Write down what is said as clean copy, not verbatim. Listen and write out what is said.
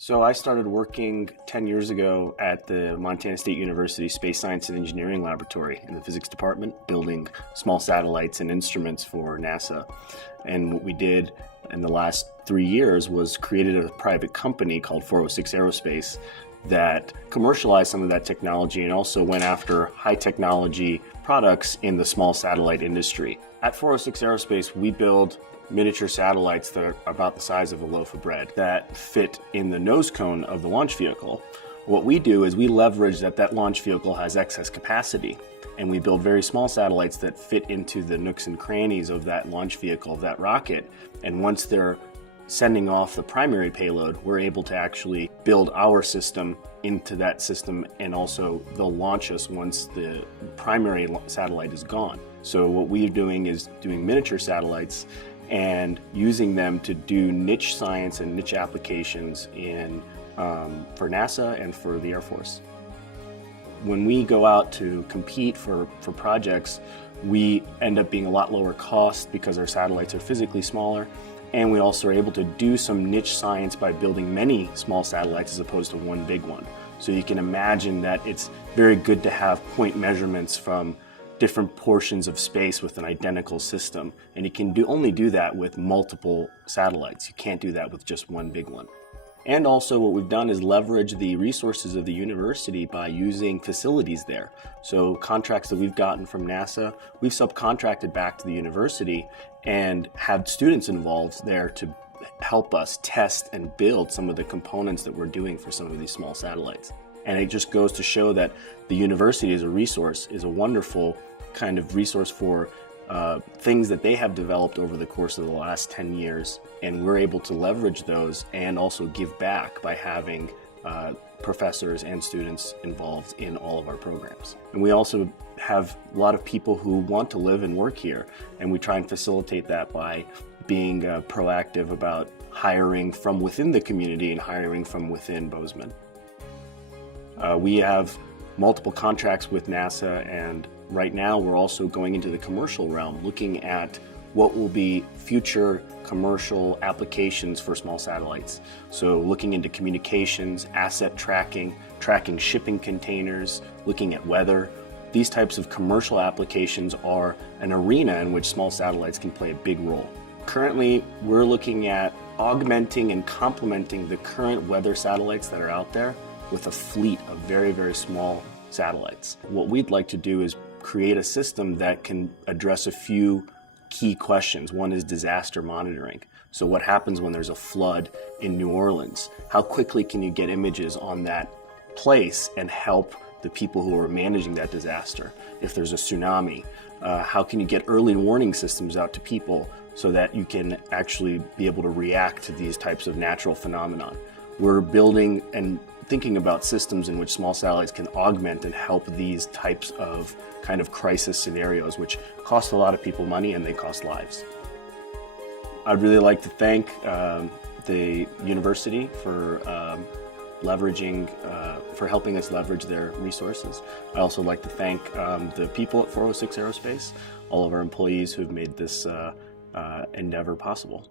So I started working 10 years ago at the Montana State University Space Science and Engineering Laboratory in the physics department, building small satellites and instruments for NASA. And what we did in the last 3 years was created a private company called 406 Aerospace that commercialized some of that technology and also went after high technology products in the small satellite industry. At 406 Aerospace, we build miniature satellites that are about the size of a loaf of bread that fit in the nose cone of the launch vehicle. What we do is we leverage that launch vehicle has excess capacity, and we build very small satellites that fit into the nooks and crannies of that launch vehicle, of that rocket. And once they're sending off the primary payload, we're able to actually build our system into that system, and also they'll launch us once the primary satellite is gone. So what we're doing is doing miniature satellites and using them to do niche science and niche applications for NASA and for the Air Force. When we go out to compete for projects, we end up being a lot lower cost because our satellites are physically smaller, and we also are able to do some niche science by building many small satellites as opposed to one big one. So you can imagine that it's very good to have point measurements from different portions of space with an identical system, and you can only do that with multiple satellites. You can't do that with just one big one. And also what we've done is leverage the resources of the university by using facilities there. So contracts that we've gotten from NASA, we've subcontracted back to the university and had students involved there to help us test and build some of the components that we're doing for some of these small satellites. And it just goes to show that the university as a resource is a wonderful kind of resource for things that they have developed over the course of the last 10 years. And we're able to leverage those and also give back by having professors and students involved in all of our programs. And we also have a lot of people who want to live and work here, and we try and facilitate that by being proactive about hiring from within the community and hiring from within Bozeman. We have multiple contracts with NASA, and right now we're also going into the commercial realm, looking at what will be future commercial applications for small satellites. So looking into communications, asset tracking, tracking shipping containers, looking at weather. These types of commercial applications are an arena in which small satellites can play a big role. Currently, we're looking at augmenting and complementing the current weather satellites that are out there with a fleet of very, very small satellites. What we'd like to do is create a system that can address a few key questions. One is disaster monitoring. So what happens when there's a flood in New Orleans? How quickly can you get images on that place and help the people who are managing that disaster? If there's a tsunami, how can you get early warning systems out to people so that you can actually be able to react to these types of natural phenomena? We're building and thinking about systems in which small satellites can augment and help these types of kind of crisis scenarios, which cost a lot of people money and they cost lives. I'd really like to thank the university for for helping us leverage their resources. I also like to thank the people at 406 Aerospace, all of our employees who've made this endeavor possible.